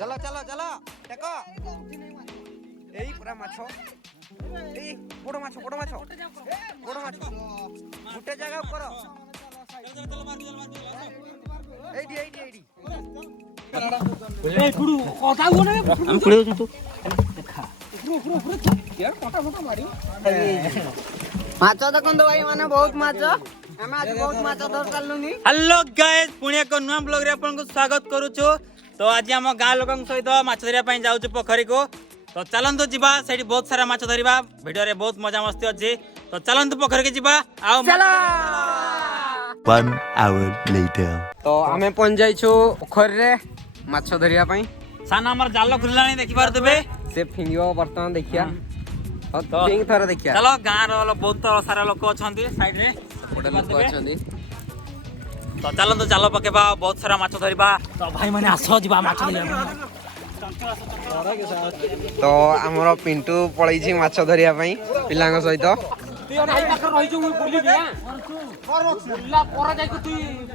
चलो चलो चलो देखो यही पूरा माछ ए बड़ माछ बड़ माछ बड़ माछ गुटे जगह ऊपर एडी एडी एडी ए गुडू कथा हो ना हम पड़े हो तू देखा यार कटा फटा मारी माछ देखन भाई माने बहुत माछ हम आज बहुत माछ धर करलुनी। हेलो गाइस पुणे को नुआ ब्लॉग रे आपन को स्वागत करू छु। तो आज हम गाँ लोकन सहित माछ धरिया पई जाउ छु पोखरी को। तो चलंतु जिबा सेठी बहुत सारा माछ धरिबा वीडियो रे बहुत मजा मस्ती अछि। तो चलंतु पोखरी के जिबा आओ चलो 1 hour later तो हमें पहुंच जाई छु पोखरी रे माछ धरिया पई। साना हमर जाल खुललानी देखि पार देबे से फिंगियो वर्तमान देखिया तो फिंग थरा देखिया। चलो गाँ रो बहुत सारा लोक अछंती साइड रे गोटे लोक अछंती। तो चलंतु जाल पकेबा बहुत सारा माछ धरिबा। तो भाई माने आसो जिबा माछ धरिया। तो हमरो पिंटू पळै छी माछ धरिया पई पिलांग सहित। तू नाई पाखर रहि छु बोली दिया बोलला पर जाय को तू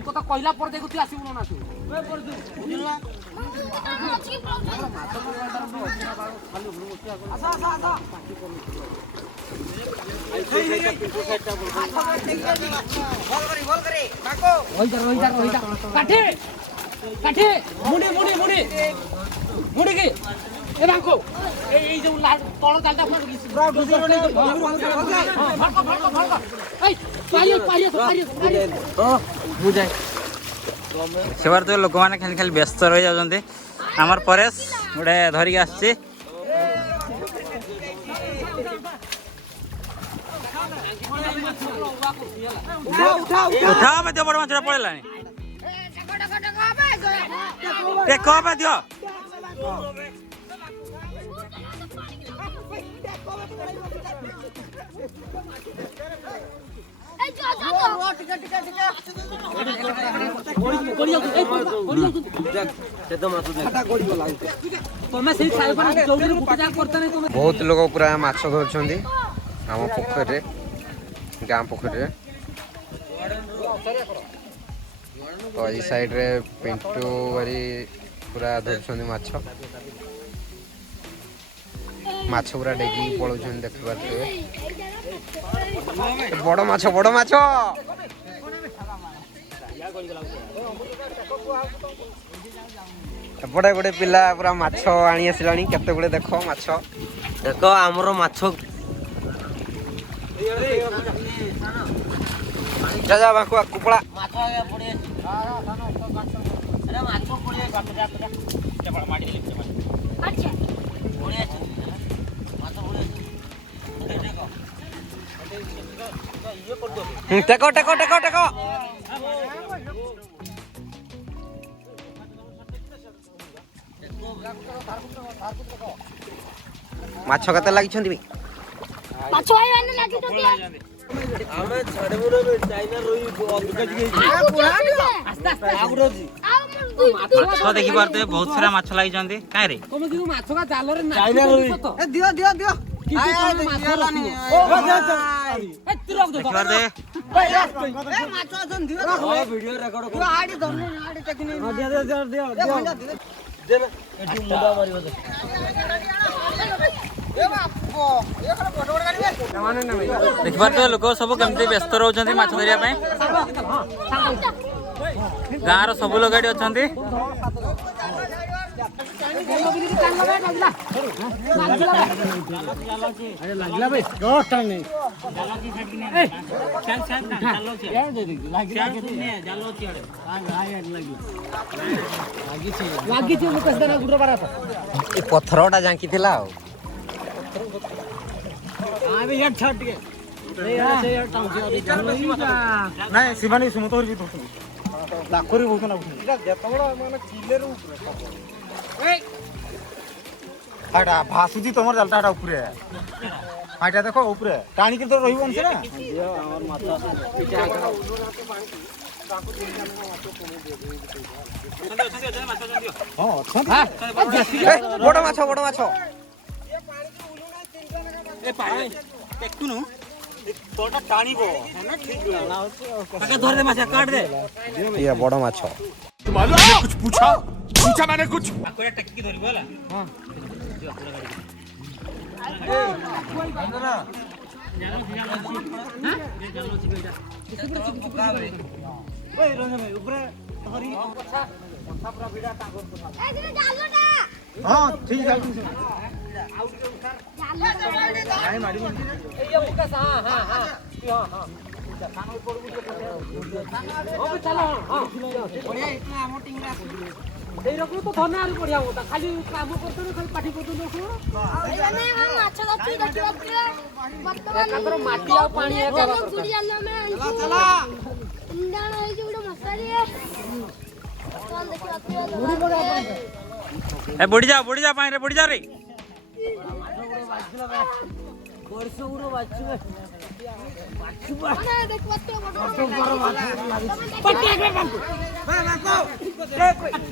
कथा कहला पर जाय को तू आसीबो ना तू बुझला आसा आसा आसा बोल करे बाको रोइदा काठे काठे मुडी मुडी मुडी मुडी के ए बाको ए जो तळ जालटा फट गइस ए पारियो हो जाय सेवार तो लोक माने खाली खाली व्यस्त रहि जाउछन्ते। हमर परेश गुडे धरि आछे उठा बे बड़ माछरा पळेलानी ए कबे दियो बहुत लोग पूरा माछ धरछन्ती हम पोखरी रे गाँ पोखरी रे। तो ई साइड रे पिंटू वारी पूरा धरछन्ती माछ माछ पूरा डेगी पळौछन्ती देखि पारते बड़ माछ बड़ माछ एपटे गोटे पिला पूरा माछ आनी आसिलानी केते गुडे देखो माछ देखो हमरो माछ जा जा बाकु कुपड़ा माछ आया पड़े अरे माछ पड़े चपड़ माडी दिले अच्छा पड़े माछ पड़े देखो ये कर दो टेको टेको टेको टेको माछ कते लागिछन्ती बे माछ आइ आने लागि तो आमे छाड़बो रे चाइना रोई अदका दिगे आस्ते आस्ते आउरो जी माछ देखि पारते बहुत सारा माछ लागि जंदी काहे रे तुम कि माछ का जाल रे चाइना रोई ए दियो दियो दियो किसी माछ लानी ए तिरक दो देखि पारते ए माछ अजन दियो ओ वीडियो रेकॉर्ड कर आडी धरने आडी टेकनी दियो दियो दियो दियो दे ना एठी मुंडा मारिबो दे ए बापो ए खरा फोटो काढबे माने ना भाई देखि पारते लोक सब केमते व्यस्त रहउछन्ती माछ धरिया पई। गाँ रो सब लोक एडी अछन्ती अरे लागला भाई जोर टाइम नहीं ए चल चल चलो छी यार दे लागला के जालो छी अरे हां लागी लागी छी मुकस दरा गुरो बारा ए पत्थरटा जांकी थिला हां बे यार छट के नहीं यार से यार टाउन नहीं शिवानी सुमतोर भी तो लाखोरी बहुत ना इटा जतबड़ा माने चिले रे ऊपर ए हाडा भासुजी तमर जलटा हाडा ऊपर हाडा देखो ऊपर टाणी के तो रहिबो हमसे ना हमर माथा इटा हां बड़ माछ बड़ माछ ए पानी टेकुनु तोटा टाणीबो है ना ठीक ना आके धर दे माछ काट दे ये बड़ माछ मालूम है कुछ पूछा मैंने कुछ ଆକୁରା ଟେକିକି ଧରିବ ହେଲା ହଁ ଠିକ ଯାଉଛି तो धरना बढ़िया होता खाली काम करते खाली पाठी करते माटी आ पानी ए बुढ़ी जा पानी रे बुढ़ी जा रे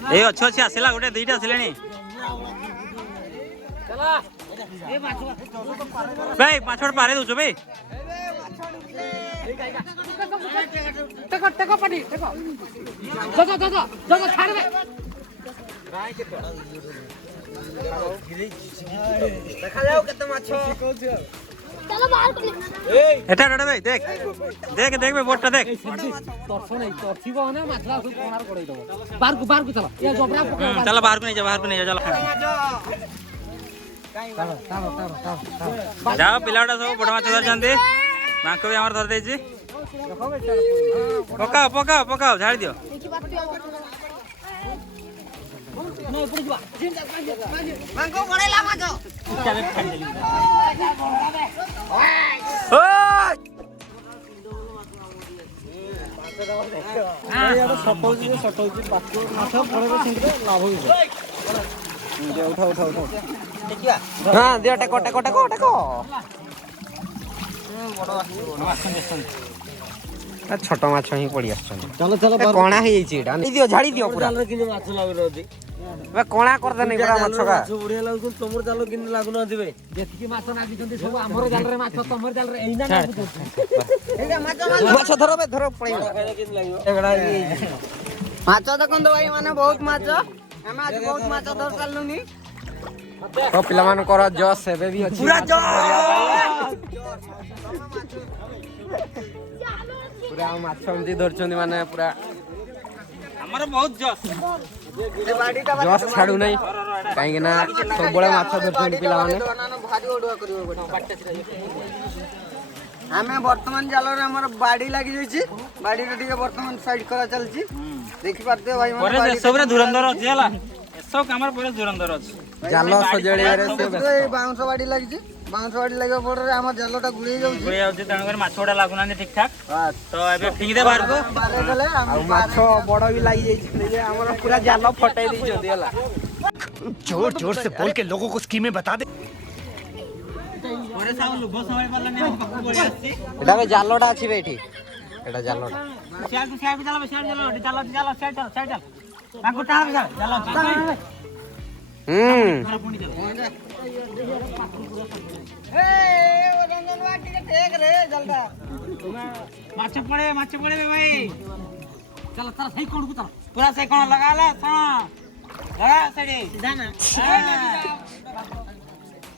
ए अच्छी अच्छी आसिला गोटे दुईटा आसिलानी भाई पाछड़ पारे दउछ भाई देखो पानी देखो छाड़ दे देखा जाओ केते माछ चलो बाहर कर एटा डडे भाई देख भाई बोटटा देख तरस नहीं तरसीबो ना माछला सब कोनार पड़ै दबो बाहर को चलो ये जोबरा पकड़ चलो बाहर को नहीं जा चलो जाओ पिलाटा सब बड़ माछ धर जानते माको भी हमर धर देई छी पकाओ झाड़ी दियो मांगो पड़ेला माछ हाँ दियो टेको छोट माछ ही पड़ी चलो कणा ही एटा दियो झाड़ी दियो पूरा माछ लागु वे कणा कर दे नहीं पूरा माछ का बढ़िया लागु तमर जाल किन लागु न दिबे जेतिकी माछ नागी जंदी सब हमर जाल रे माछ तमर जाल रे एइना लागु माछ धरो पड़ी एगड़ा माछ देखन तो भाई माने बहुत माछ हम आज बहुत माछ धर चालनुनी तो पिला मान कर जस एबे भी अछि पूरा जस पूरा माछ हमती धरछन माने पूरा हमर बहुत जस जस छाड़ू नहीं कहीं ना सब बड़े माछ धरछन पिला माने भारी ओडुआ करियो हमें वर्तमान जाल रे हमर बाड़ी लागि जाई छी बाड़ी रे ठीक वर्तमान साइड करा चल छी देखि पाते भाई माने परे सबरे धुरंधर अछि हला सब हमर परे धुरंधर अछि जाल सजड़ी रे से बाउंस बाड़ी लागि छी बाउंस बाड़ी लागो पड़े रे हमर जालटा गुड़ी जाउ छी गुड़ी जाउ छी तण कर माछोडा लागुना ठीक ठाक तो एबे फिंग दे बाहर को बारे गले आ माछ बड़ भी लागि जाई छी जे हमर पूरा जाल फटाई दै छथि हला जोर से बोल के लोगों को स्कीमें बता दे परे साव लुभ समय वाला ने पक्कू बोली आछि एटा बे जालटा अछि बेठी एटा जालटा सियाल चलो साइड ताको टार चलो ए ओ रंजन वाटी के टेक रे जल्दा माछ पड़े बे भाई चलो सही कोण को चलो पूरा से कोण लगा ले लगा सड़ी सीधा ना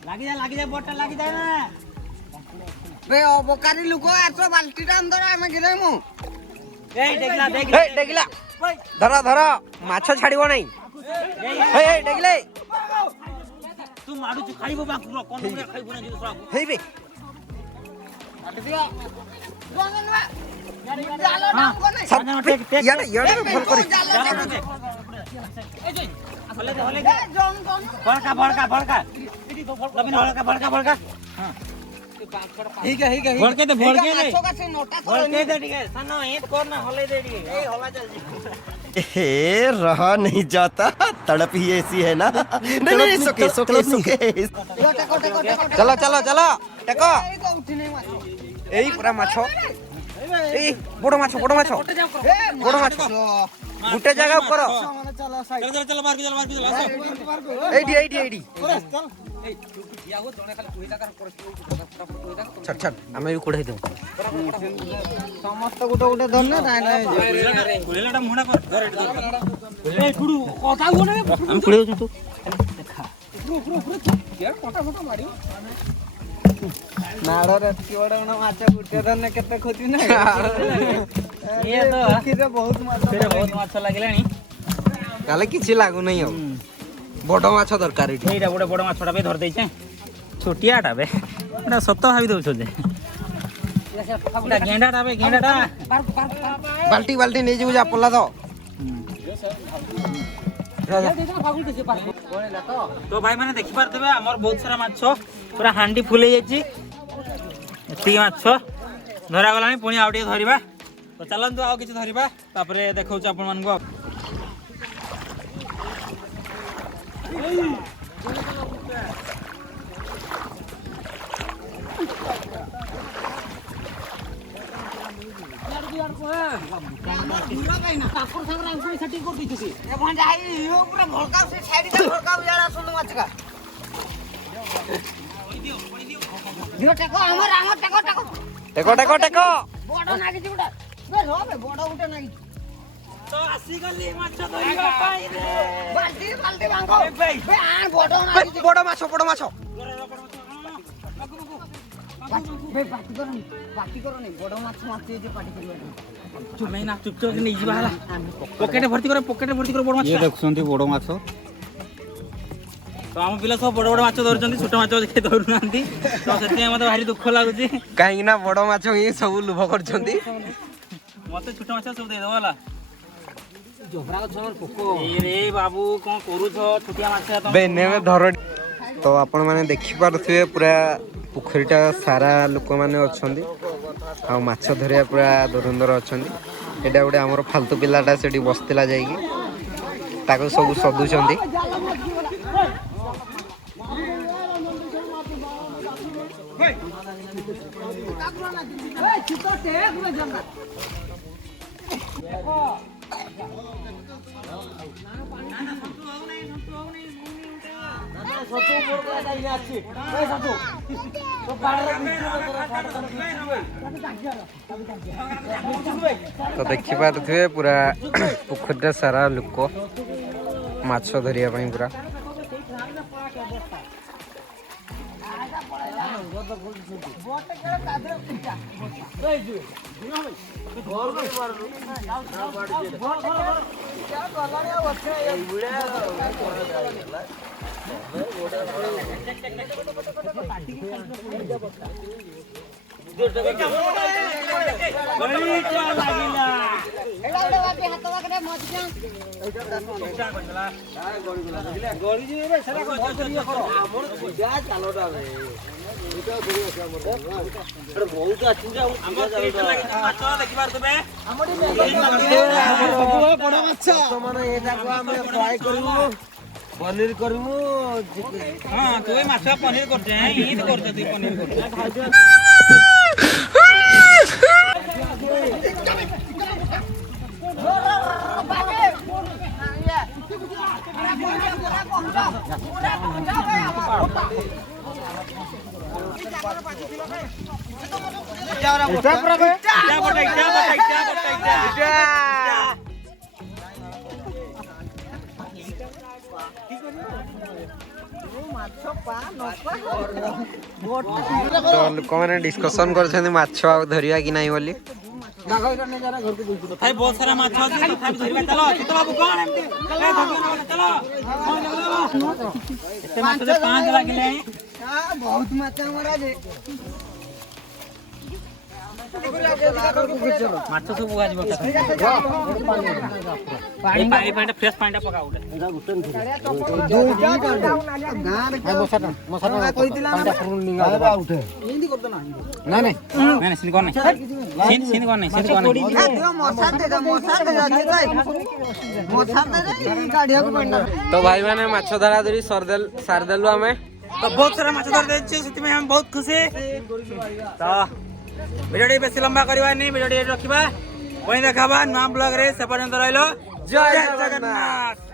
लागी जा बोट लागी जा ना बे ओ बोकारी लुको आछो बाल्टीटा अंदर आमे गिरेमु ए देखला धरा माछ छाड़िबो नहीं हे देखले तू माडू छु खाइबो बाकुर कोन के खाइबो ना जिस साहब हे बे याडा फल करी होले दे बड़का हां ठीक है भड़के दे ठीक है सनो ईट कोर ना होले दे ए होला चल हे रहा नहीं जाता तड़प ही ऐसी है ना नहीं सुके चलो टेको एई पूरा माछ ए बड़ माछ गुटे जगह करो चलो बाहर के चलो एडी ଛାଡ ଛାଡ ଆମେ ବି କୁଢେଇ ଦଉ ସମସ୍ତେ ଗୋଟେ ଗୋଟେ ଧରନେ କୁଲେଲାଟା ମୁହଁଟା କର ଧର ଏଠି ଧର ଏ କୁଡୁ କଥା କୋନେ ଆମେ କୁଡେଇ ଦଉଛୁ ଦେଖା ନାଡରେ ଏତିକି ବଡ ବଡ ମାଛ ଗୁଟେ ଧରନେ କେତେ ଖୋଜି ନା ଇଏ ତ ଏଥିରେ ବହୁତ ମାଛ ବହୁତ ମାଛ ଲାଗିଲାଣି ତାହେଲେ କିଛି ଲାଗୁନାହିଁ ଆଉ ବଡ ମାଛ ଦରକାର ଏଠି ଏଇଟା ଗୋଟେ ବଡ ମାଛଟା ପାଇଁ ଧରି ଦେଇଛେ ଛୋଟିଆଟା ବେ ଏଟା ସତ ଭାବି ଦଉଛ ଯେ ଏଟା ଗେଣ୍ଡାଟା ବେ ଗେଣ୍ଡାଟା ବାଲ୍ଟି ବାଲ୍ଟି ନେଇଯିବୁ ଯା ପଲା ତ ତ ଭାଇ ମାନେ ଦେଖିପାରୁଥିବେ ଆମର ବହୁତ ସାରା ମାଛ ପୁରା ହାଣ୍ଡି ଫୁଲ ହେଇଯାଇଛି ଏତିକି ମାଛ ଧରାଗଲାଣି ପୁଣି ଆଉ ଟିକେ ଧରିବା ତ ଚାଲନ୍ତୁ ଆଉ କିଛି ଧରିବା ତାପରେ ଦେଖାଉଛି ଆପଣମାନଙ୍କୁ ଆଉ ଟେକ ଟେକ ଟେକ ତ ଆସିଗଲି ମାଛ ଧରିବା ପାଇଁ ବଡ ମାଛ ବଡ ମାଛ ଆମେ ନା ଚୁପଚାପ ନେଇଯିବା ହେଲା ପକେଟ ଭର୍ତ୍ତି କର ବଡ ମାଛ ଦେଖୁଛନ୍ତି ବଡ ମାଛ ତ ଆମ ପିଲା ସବୁ ବଡ ବଡ ମାଛ ଧରୁଛନ୍ତି ଛୋଟ ମାଛ କେହି ଧରୁନାହାନ୍ତି ତ ସେଥିପାଇଁ ମତେ ଭାରି ଦୁଃଖ ଲାଗୁଛି କାହିଁକି ନା ବଡ ମାଛ ହିଁ ସବୁ ଲୋଭ କରୁଛନ୍ତି ମତେ ଛୋଟ ମାଛ ସବୁ ଦେଇଦବ ହେଲା ରେ ବାବୁ କଣ କରୁଛ ଛୋଟିଆ ମାଛ ବେନେବେ ଧର ତ ଆପଣ ମାନେ ଦେଖିପାରୁଥିବେ ପୁରା ପୋଖରୀଟା ସାରା ଲୋକମାନେ ଅଛନ୍ତି ଆଉ ମାଛ ଧରିବା ପୁରା ଧୁରନ୍ଧର ଅଛନ୍ତି ଏଇଟା ଗୋଟେ ଆମର ଫାଲତୁ ପିଲାଟା ସେଠି ବସିଥିଲା ଯାଇକି ତାକୁ ସବୁ ସଦୁଛନ୍ତି ତ ଦେଖିପାରୁଥିବେ ପୁରା ପୋଖରୀଟା ସାରା ଲୋକ ମାଛ ଧରିବା ପାଇଁ ପୁରା पनीर करूँ हाँ तू माछ पनीर करछे ईद करछे तू पनीर करछे तो लोक मैंने डिस्कशन कर माछ आ धरिया कि नहीं बोली भाई बहुत सारा माछ अछि तथापि धरिबा चलो चित्त बाबू कोन एमती ए धरिबा चलो एते माछ जे 5 लागिले बहुत माछ हमरा जे माछ सब बुआ जीव पानी पानी पानी फ्रेश पानी पका उठे तो भाई मैंने माछ धरा धरी सारदेलु आमे तो बहुत सारा माछ धर देछि सेति में हम बहुत खुशी तो वीडियो बेसी लंबा करवा नहीं वीडियो रखा वही देखा नुआ ब्लॉग रे से पर्यंत रहिलो जय जगन्नाथ।